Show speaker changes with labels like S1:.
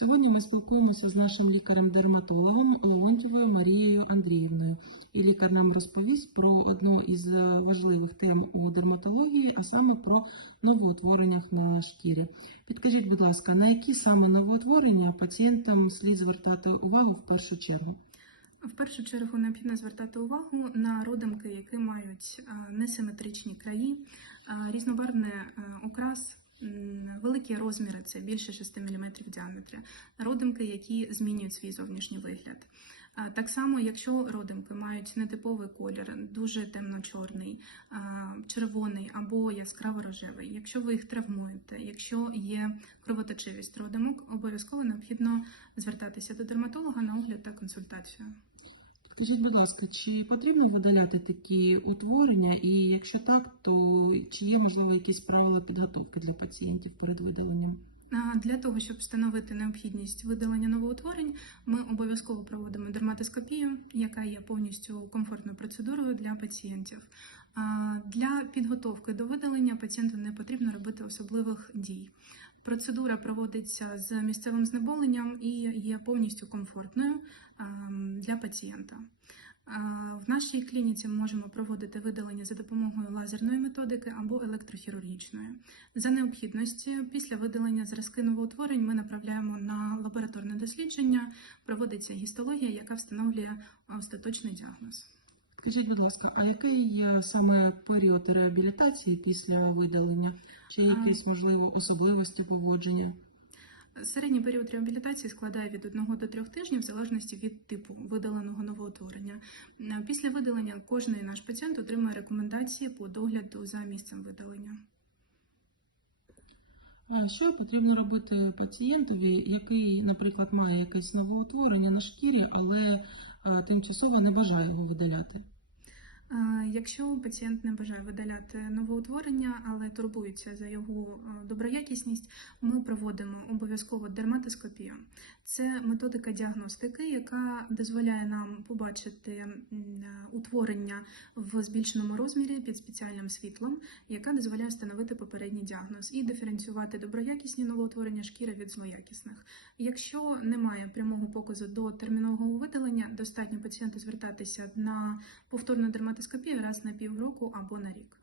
S1: Сьогодні ми спілкуємося з нашим лікарем-дерматологом Леонтьєвою Марією Андріївною. І лікар нам розповість про одну із е, важливих тем у дерматології, а саме про новоутвореннях на шкірі. Підкажіть, будь ласка, на які саме новоутворення пацієнтам слід звертати увагу в першу чергу?
S2: В першу чергу необхідно звертати увагу на родимки, які мають е, несиметричні краї, е, різнобарвний е, окрас, м, великі розміри це більше 6 мм в діаметрі, родимки, які змінюють свій зовнішній вигляд. Так само, якщо родимки мають нетиповий колір, дуже темно-чорний, червоний або яскраво рожевий, якщо ви їх травмуєте, якщо є кровоточивість родимок, обов'язково необхідно звертатися до дерматолога на огляд та консультацію.
S1: Скажіть, будь ласка, чи потрібно видаляти такі утворення? І якщо так, то чи є можливо якісь правила підготовки для пацієнтів перед видаленням?
S2: А, Для того, щоб встановити необхідність видалення новоутворень, ми обов'язково проводимо дерматоскопію, яка є повністю комфортною процедурою для пацієнтів. Для підготовки до видалення пацієнту не потрібно робити особливих дій. Процедура проводиться з місцевим знеболенням і є повністю комфортною для пацієнта. В нашій клініці ми можемо проводити видалення за допомогою лазерної методики або електрохірургічної. За необхідності, після видалення зразки новоутворень ми направляємо на лабораторне дослідження, проводиться гістологія, яка встановлює остаточний діагноз.
S1: Скажіть, будь ласка, а який є саме період реабілітації після видалення? Чи якісь можливо особливості поводження?
S2: Середній період реабілітації складає від 1 до 3 тижнів в залежності від типу видаленого новоутворення. Е, Після видалення кожен наш пацієнт отримує рекомендації по догляду за місцем видалення.
S1: Що потрібно робити пацієнтові, який, наприклад, має якесь новоутворення на шкірі, але а, тимчасово не бажає його видаляти?
S2: Якщо пацієнт не бажає видаляти новоутворення, але турбується за його е, доброякісність, ми проводимо обов'язково дерматоскопію. Це методика діагностики, яка дозволяє нам побачити утворення в збільшеному розмірі під спеціальним світлом, яка дозволяє встановити попередній діагноз і диференціювати доброякісні новоутворення шкіри від злоякісних. Якщо немає прямого показу до термінового видалення, достатньо пацієнту звертатися на повторну дерматоскопію раз на півроку або на рік.